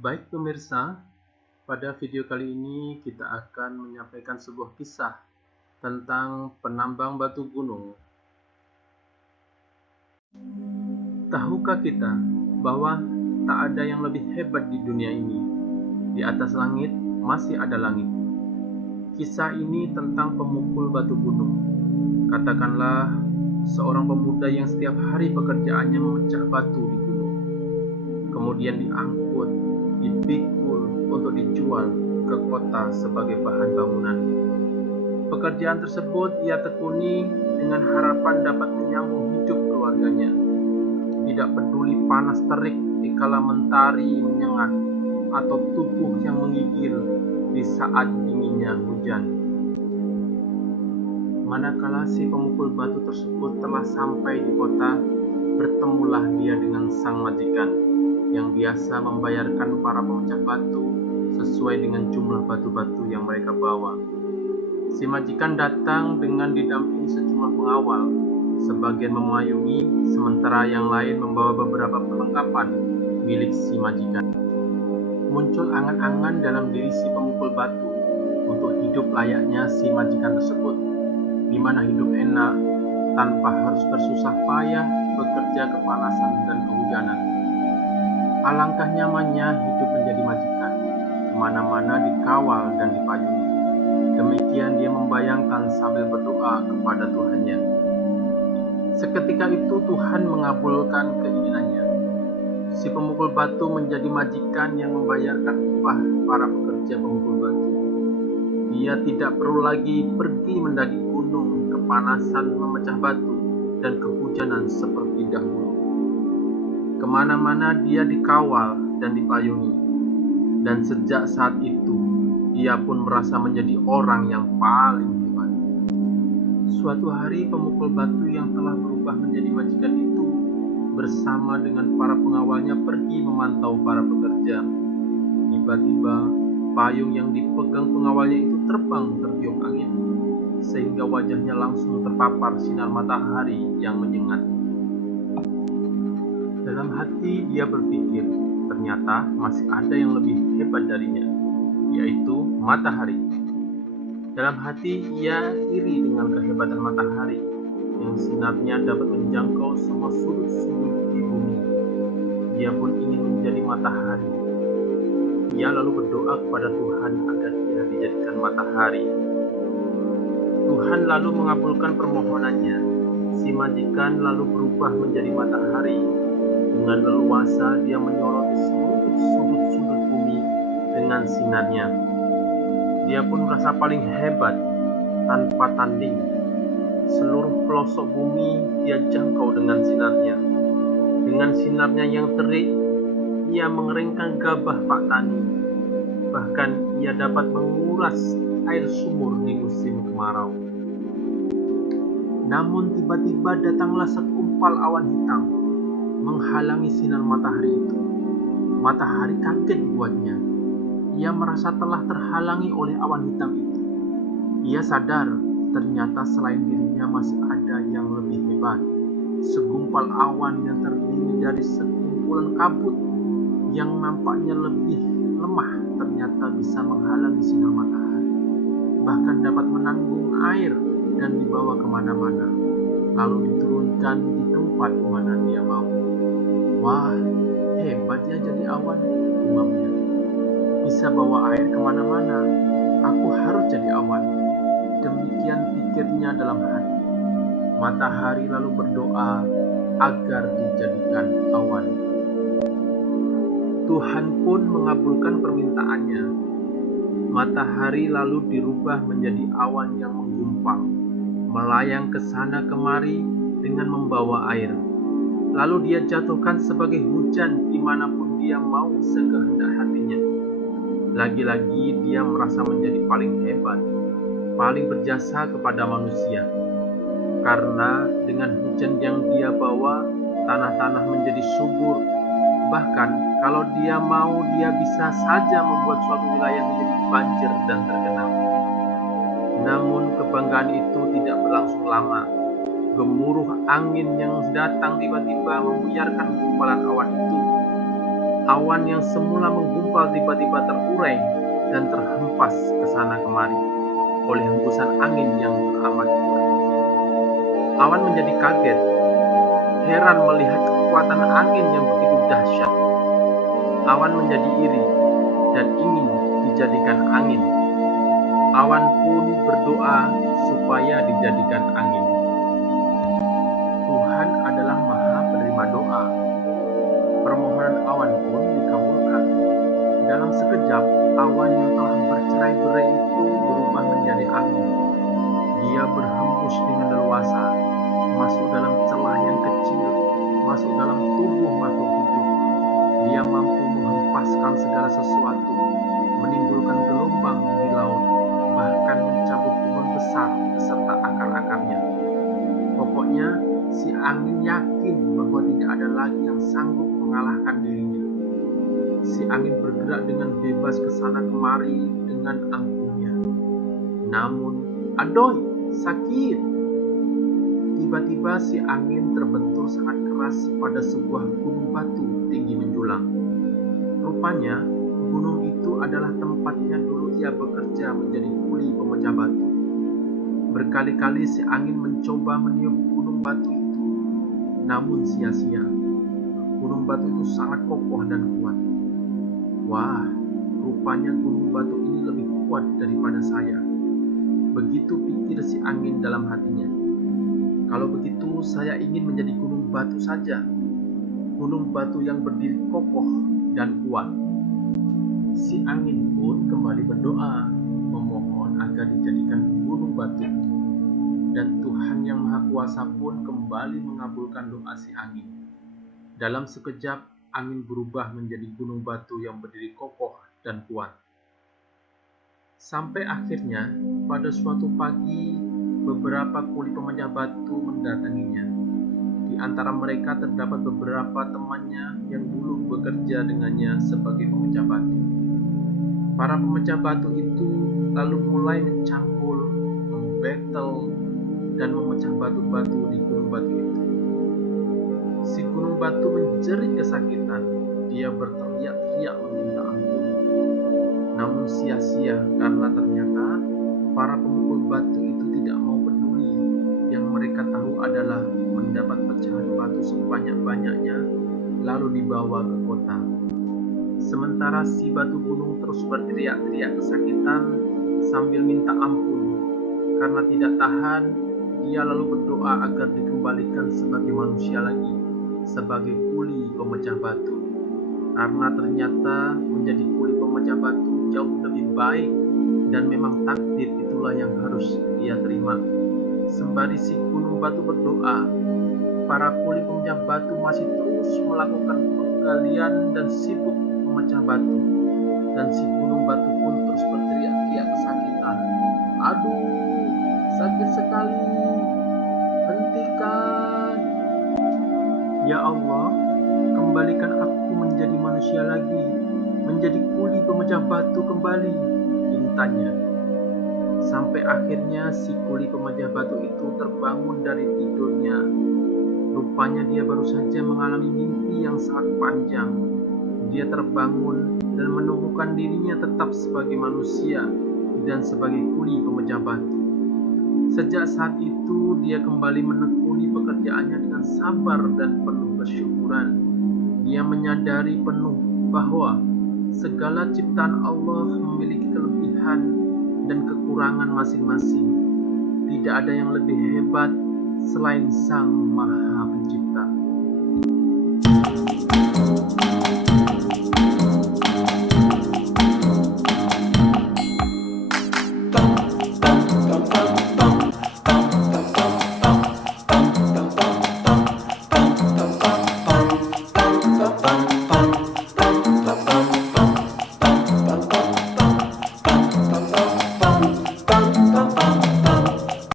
Baik pemirsa, pada video kali ini kita akan menyampaikan sebuah kisah tentang penambang batu gunung. Tahukah kita bahwa tak ada yang lebih hebat di dunia ini? Di atas langit masih ada langit. Kisah ini tentang pemukul batu gunung. Katakanlah seorang pemuda yang setiap hari pekerjaannya memecah batu di gunung. Kemudian diangkut, dipikul untuk dijual ke kota sebagai bahan bangunan. Pekerjaan tersebut ia tekuni dengan harapan dapat menyambung hidup keluarganya. Tidak peduli panas terik di kala mentari menyengat atau tubuh yang menggigil di saat dinginnya hujan. Manakala si pemukul batu tersebut telah sampai di kota, bertemulah dia dengan sang majikan yang biasa membayarkan para pemecah batu sesuai dengan jumlah batu-batu yang mereka bawa. Si majikan datang dengan didampingi sejumlah pengawal, sebagian memayungi, sementara yang lain membawa beberapa perlengkapan milik si majikan. Muncul angan-angan dalam diri si pemukul batu untuk hidup layaknya si majikan tersebut, di mana hidup enak tanpa harus bersusah payah bekerja kepanasan dan kehujanan. Alangkah nyamannya hidup menjadi majikan, kemana-mana dikawal dan dipayungi. Demikian dia membayangkan sambil berdoa kepada Tuhannya. Seketika itu Tuhan mengabulkan keinginannya. Si pemukul batu menjadi majikan yang membayarkan upah para pekerja pemukul batu. Dia tidak perlu lagi pergi mendaki gunung, kepanasan memecah batu, dan kehujanan seperti dahulu. Kemana-mana dia dikawal dan dipayungi, dan sejak saat itu ia pun merasa menjadi orang yang paling hebat. Suatu hari pemukul batu yang telah berubah menjadi majikan itu bersama dengan para pengawalnya pergi memantau para pekerja. Tiba-tiba payung yang dipegang pengawalnya itu terbang tertiup angin, sehingga wajahnya langsung terpapar sinar matahari yang menyengat. Dalam hati dia berpikir, ternyata masih ada yang lebih hebat darinya, yaitu matahari. Dalam hati ia iri dengan kehebatan matahari yang sinarnya dapat menjangkau semua sudut-sudut di bumi. Dia pun ingin menjadi matahari. Ia lalu berdoa kepada Tuhan agar ia dijadikan matahari. Tuhan lalu mengabulkan permohonannya. Si majikan lalu berubah menjadi matahari. Dengan leluasa dia menyoroti seluruh sudut-sudut bumi dengan sinarnya. Dia pun merasa paling hebat tanpa tanding. Seluruh pelosok bumi dia jangkau dengan sinarnya. Dengan sinarnya yang terik, ia mengeringkan gabah Pak Tani. Bahkan ia dapat menguras air sumur di musim kemarau. Namun tiba-tiba datanglah segumpal awan hitam menghalangi sinar matahari itu. Matahari kaget dibuatnya. Ia merasa telah terhalangi oleh awan hitam itu. Ia sadar ternyata selain dirinya masih ada yang lebih hebat. Segumpal awan yang terdiri dari sekumpulan kabut yang nampaknya lebih lemah ternyata bisa menghalangi sinar matahari. Bahkan dapat menanggung air dan dibawa kemana-mana, lalu diturunkan di tempat mana dia mau. Wah, hebat ya jadi awan, gumamnya. Bisa bawa air kemana-mana, aku harus jadi awan. Demikian pikirnya dalam hati. Matahari lalu berdoa agar dijadikan awan. Tuhan pun mengabulkan permintaannya. Matahari lalu dirubah menjadi awan yang menggumpal, melayang ke sana kemari dengan membawa air. Lalu dia jatuhkan sebagai hujan dimanapun dia mau sekehendak hatinya. Lagi-lagi dia merasa menjadi paling hebat, paling berjasa kepada manusia. Karena dengan hujan yang dia bawa, tanah-tanah menjadi subur. Bahkan kalau dia mau, dia bisa saja membuat suatu wilayah menjadi banjir dan tergenang. Namun kebanggaan itu tidak berlangsung lama. Gemuruh angin yang datang tiba-tiba membuyarkan gumpalan awan itu. Awan yang semula menggumpal tiba-tiba terurai dan terhempas ke sana kemari oleh hembusan angin yang teramat kuat. Awan menjadi kaget, heran melihat kekuatan angin yang begitu dahsyat. Awan menjadi iri dan ingin dijadikan angin. Awan pun berdoa supaya dijadikan angin. Tuhan adalah Maha penerima doa. Permohonan awan pun dikabulkan. Dalam sekejap, awan yang telah bercerai-berai itu berubah menjadi angin. Dia berhembus dengan leluasa, masuk dalam celah yang kecil, masuk dalam tubuh makhluk hidup. Dia mampu menghempaskan segala sesuatu, menimbulkan gelombang di laut, bahkan mencabut pohon besar beserta akar-akarnya. Pokoknya, si angin yakin bahwa tidak ada lagi yang sanggup mengalahkan dirinya. Si angin bergerak dengan bebas ke sana kemari dengan angkuhnya. Namun, adoy, sakit! Tiba-tiba si angin terbentur sangat keras pada sebuah gunung batu tinggi menjulang. Rupanya, gunung itu adalah tempatnya dulu ia bekerja menjadi kuli pemecah batu. Berkali-kali si angin mencoba meniup gunung batu itu, namun sia-sia. Gunung batu itu sangat kokoh dan kuat. Wah, rupanya gunung batu ini lebih kuat daripada saya. Begitu pikir si angin dalam hatinya. Kalau begitu, saya ingin menjadi gunung batu saja. Gunung batu yang berdiri kokoh dan kuat. Si angin pun kembali berdoa, memohon agar dijadikan gunung batu. Dan Tuhan yang Maha Kuasa pun kembali mengabulkan doa si angin. Dalam sekejap, angin berubah menjadi gunung batu yang berdiri kokoh dan kuat. Sampai akhirnya, pada suatu pagi, beberapa kuli pemecah batu mendatanginya. Di antara mereka terdapat beberapa temannya yang dulu bekerja dengannya sebagai pemecah batu. Para pemecah batu itu lalu mulai mencangkul, membetel, dan memecah batu-batu di gunung batu itu. Si gunung batu menjerit kesakitan. Dia berteriak-teriak meminta ampun. Namun sia-sia karena ternyata para pemukul batu itu tidak mau peduli. Yang mereka tahu adalah mendapat pecahan batu sebanyak-banyaknya lalu dibawa ke kota. Sementara si batu gunung terus berteriak-teriak kesakitan sambil minta ampun. Karena tidak tahan, dia lalu berdoa agar dikembalikan sebagai manusia lagi, sebagai kuli pemecah batu. Karena ternyata menjadi kuli pemecah batu jauh lebih baik dan memang takdir itulah yang harus dia terima. Sembari si gunung batu berdoa, para kuli pemecah batu masih terus melakukan penggalian dan sibuk memecah batu. Dan si gunung batu pun terus berteriak-teriak kesakitan. Aduh, sakit sekali, hentikan. Ya Allah, kembalikan aku menjadi manusia lagi, menjadi kuli pemecah batu kembali, pintanya. Sampai akhirnya si kuli pemecah batu itu terbangun dari tidurnya. Rupanya dia baru saja mengalami mimpi yang sangat panjang. Dia terbangun dan menemukan dirinya tetap sebagai manusia dan sebagai kuli pemecah batu. Sejak saat itu, dia kembali menekuni pekerjaannya dengan sabar dan penuh kesyukuran. Dia menyadari penuh bahwa segala ciptaan Allah memiliki kelebihan dan kekurangan masing-masing. Tidak ada yang lebih hebat selain Sang Maha Pencipta.